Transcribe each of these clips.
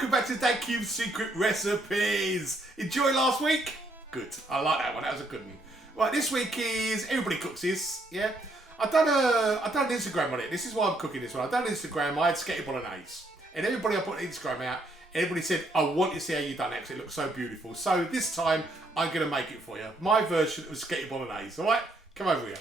welcome back to Dad3's Secret Recipes. Enjoy last week? Good, I like that one, that was a good one. Right, this week is Everybody Cooks This, yeah? I've done an Instagram on it, this is why I'm cooking this one. I've done an Instagram, I had spaghetti bolognese. And everybody I put Instagram out, everybody said, I want to see how you done it because it looks so beautiful. So this time, I'm going to make it for you. My version of spaghetti bolognese, alright? Come over here.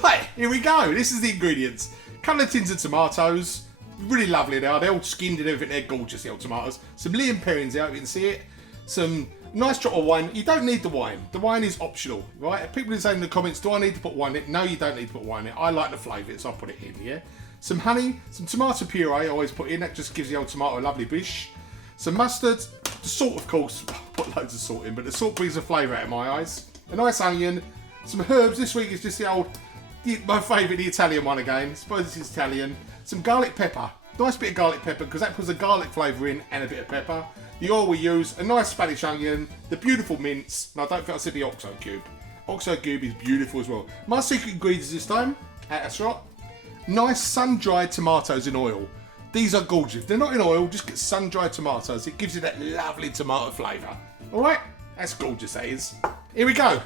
Right, here we go. This is the ingredients. Couple of tins of tomatoes. Really lovely they are. They're all skinned and everything. They're gorgeous, the old tomatoes. Some Liam Perrins out, you can see it. Some nice drop of wine. You don't need the wine. The wine is optional, right? People are saying in the comments, do I need to put wine in it? No, you don't need to put wine in it. I like the flavour, so I put it in, yeah? Some honey, some tomato puree I always put in. That just gives the old tomato a lovely bish. Some mustard. The salt, of course. I put loads of salt in, but the salt brings the flavour out of my eyes. A nice onion. Some herbs. This week is just the old... my favourite, the Italian one again. I suppose this is Italian. Some garlic pepper. Nice bit of garlic pepper because that puts the garlic flavour in and a bit of pepper. The oil we use, a nice Spanish onion, the beautiful mince, and I don't think I said the oxo cube. Oxo cube is beautiful as well. My secret ingredients this time, that's right, nice sun-dried tomatoes in oil. These are gorgeous. If they're not in oil, just get sun-dried tomatoes. It gives you that lovely tomato flavour. Alright? That's gorgeous, that is. Here we go.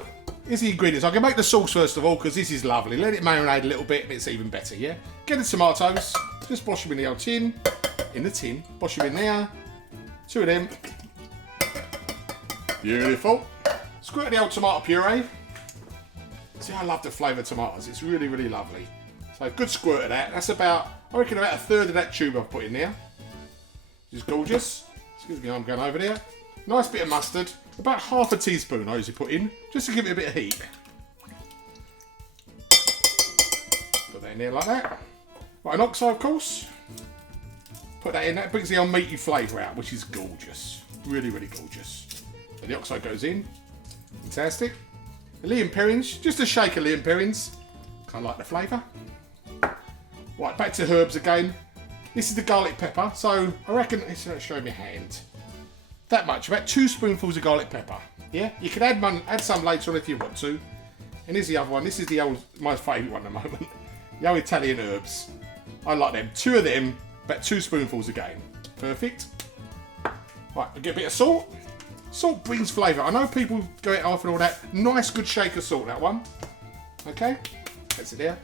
Here's the ingredients. I can make the sauce first of all because this is lovely. Let it marinate a little bit and it's even better, yeah? Get the tomatoes, just wash them in the old tin. In the tin, wash them in there. Two of them. Beautiful. Squirt the old tomato puree. See, I love the flavour of tomatoes. It's really, really lovely. So good squirt of that. That's about, I reckon about a third of that tube I've put in there. Which is gorgeous. Excuse me, I'm going over there. Nice bit of mustard. About half a teaspoon I usually put in, just to give it a bit of heat. Put that in there like that. Right, an oxo of course. Put that in, that brings the old meaty flavour out, which is gorgeous. Really, really gorgeous. So the oxo goes in. Fantastic. The Liam Perrins, just a shake of Liam Perrins. I like the flavour. Right, back to herbs again. This is the garlic pepper, so I reckon, let's show me hand. That much, about 2 spoonfuls of garlic pepper. Yeah, you can add some later on if you want to. And here's the other one. This is the old, my favourite one at the moment. The old Italian herbs. I like them. 2 of them, about 2 spoonfuls again. Perfect. Right, we get a bit of salt. Salt brings flavour. I know people go it off and all that. Nice, good shake of salt, that one. Okay, that's it there.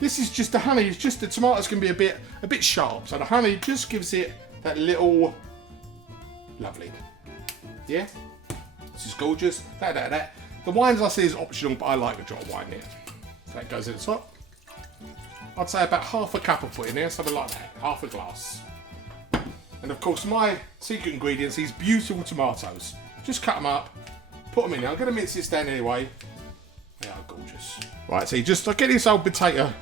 This is just the honey. It's just the tomatoes can be a bit sharp, so the honey just gives it that little. Lovely. Yeah? This is gorgeous. That. The wines I say is optional, but I like a drop of wine there. So that goes in the top. I'd say about half a cup I put in there, something like that. Half a glass. And of course my secret ingredients, these beautiful tomatoes. Just cut them up, put them in there. I'm going to mince this down anyway. They are gorgeous. Right, so you just get this old potato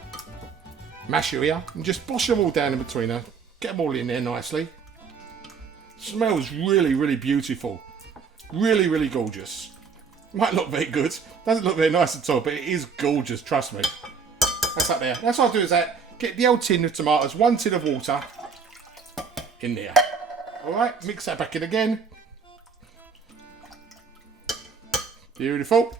masher here and just bosh them all down in between her. Get them all in there nicely. Smells really, really beautiful. Really, really gorgeous. Might look very good. Doesn't look very nice at all, but it is gorgeous, trust me. That's up there. That's what I'll do is that. Get the old tin of tomatoes, 1 tin of water in there. Alright, mix that back in again. Beautiful.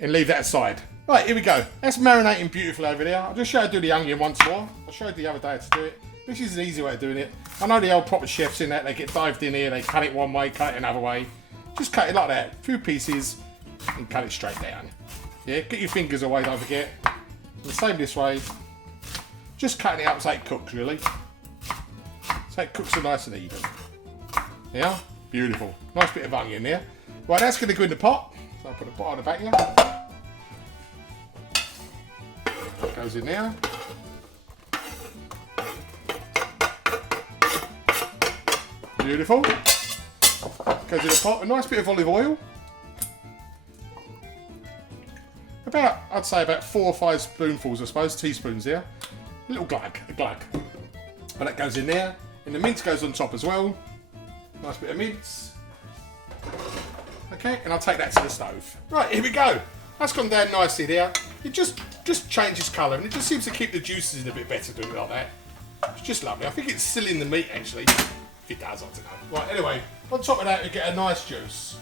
And leave that aside. Right, here we go. That's marinating beautifully over there. I'll just show you how to do the onion once more. I showed the other day how to do it. This is an easy way of doing it. I know the old proper chefs in that, they get dived in here, they cut it one way, cut it another way. Just cut it like that, 2 pieces, and cut it straight down. Yeah, get your fingers away, don't forget. The same this way. Just cutting it up so it cooks, really. So it cooks so nice and even. Yeah, beautiful. Nice bit of onion there. Right, that's going to go in the pot. So I'll put a pot on the back here. That goes in there. Beautiful. Goes in a pot. A nice bit of olive oil. About, I'd say about 4 or 5 spoonfuls, I suppose, teaspoons there. A little glug. But that goes in there. And the mince goes on top as well. Nice bit of mince. Okay, and I'll take that to the stove. Right, here we go. That's gone down nicely there. It just changes colour and it just seems to keep the juices in a bit better doing it like that. It's just lovely. I think it's still in the meat actually. It does, I don't know. Right, anyway, on top of that we get a nice juice.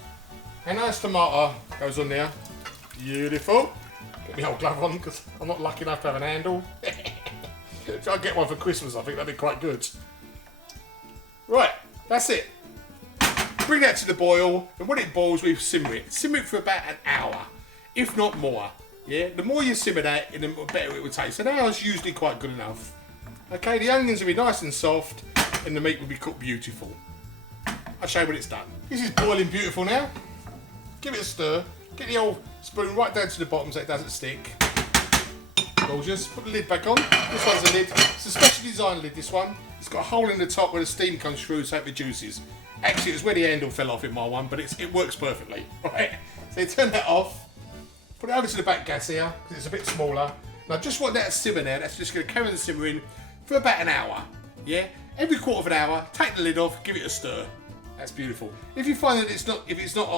A nice tomato goes on there. Beautiful. Get my old glove on because I'm not lucky enough to have an handle. So I'll get one for Christmas, I think that'd be quite good. Right, that's it. Bring that to the boil, and when it boils, we simmer it. Simmer it for about an hour, if not more. Yeah, the more you simmer that, the better it will taste. An hour is usually quite good enough. Okay, the onions will be nice and soft, and the meat will be cooked beautiful. I'll show you when it's done. This is boiling beautiful now. Give it a stir. Get the old spoon right down to the bottom so it doesn't stick. Gorgeous. Put the lid back on. This one's a lid. It's a special design lid, this one. It's got a hole in the top where the steam comes through so it reduces. Actually, it was where the handle fell off in my one, but it works perfectly. Right? So you turn that off. Put it over to the back gas here, because it's a bit smaller. Now, just want that to simmer there. That's just going to carry on simmering for about an hour. Yeah? Every quarter of an hour, take the lid off, give it a stir. That's beautiful. If you find that if it's not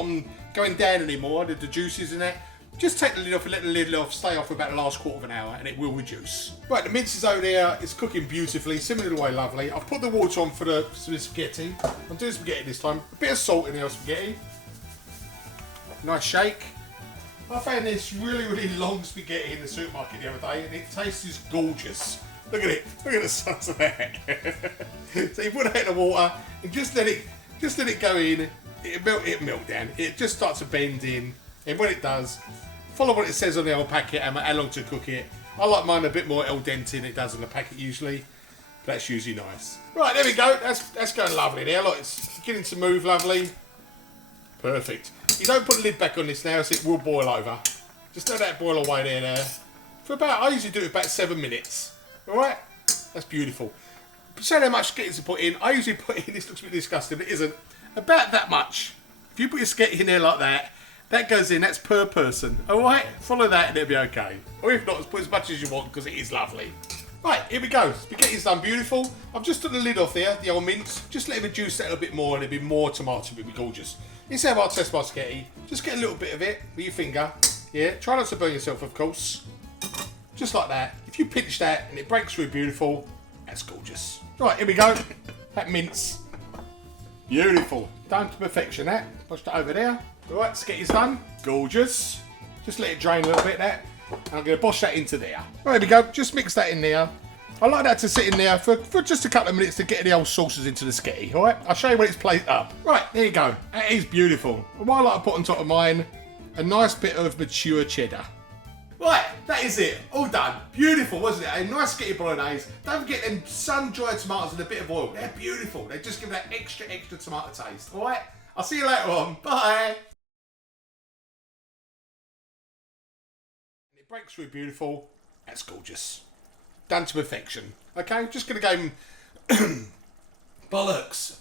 going down anymore, the juices in that, just take the lid off and let the lid off, stay off for about the last quarter of an hour, and it will reduce. Right, the mince is over there. It's cooking beautifully, simmering away lovely. I've put the water on for the spaghetti. I'm doing spaghetti this time. A bit of salt in the spaghetti. Nice shake. I found this really, really long spaghetti in the supermarket the other day, and it tastes gorgeous. Look at it. Look at the size of that. So you put that in the water and just let it go in. It'll melt down. It just starts to bend in, and when it does, follow what it says on the old packet and how long to cook it. I like mine a bit more al dente than it does on the packet usually. But that's usually nice. Right, there we go. That's going lovely there. Look, it's beginning to move lovely. Perfect. You don't put the lid back on this now, so it will boil over. Just let that boil away there. For about, I usually do it about 7 minutes. Alright? That's beautiful. So how much sketty to put in. I usually put in, this looks a bit disgusting, but it isn't. About that much. If you put your sketty in there like that, that goes in, that's per person. Alright? Follow that and it'll be okay. Or if not, put as much as you want because it is lovely. Right, here we go. Spaghetti's done beautiful. I've just took the lid off there, the old mince. Just let it reduce that a little bit more and it'll be more tomato, it'll be gorgeous. Let's have our test my spaghetti. Just get a little bit of it with your finger. Yeah, try not to burn yourself, of course. Just like that. If you pinch that and it breaks through beautiful, that's gorgeous. Right, here we go. That mince. Beautiful. Done to perfection, that. Push that over there. Right, spaghetti's done. Gorgeous. Just let it drain a little bit, that. And I'm going to bosh that into there. Right, here we go. Just mix that in there. I like that to sit in there for just a couple of minutes to get the old sauces into the sketty, alright? I'll show you when it's plated up. Right, there you go. That is beautiful. And what I like to put on top of mine, a nice bit of mature cheddar. Right, that is it. All done. Beautiful, wasn't it? A nice sketty bolognese. Don't forget them sun-dried tomatoes and a bit of oil. They're beautiful. They just give that extra tomato taste, alright? I'll see you later on. Bye. It breaks through beautiful. That's gorgeous. Done to perfection. Okay, just gonna go bollocks.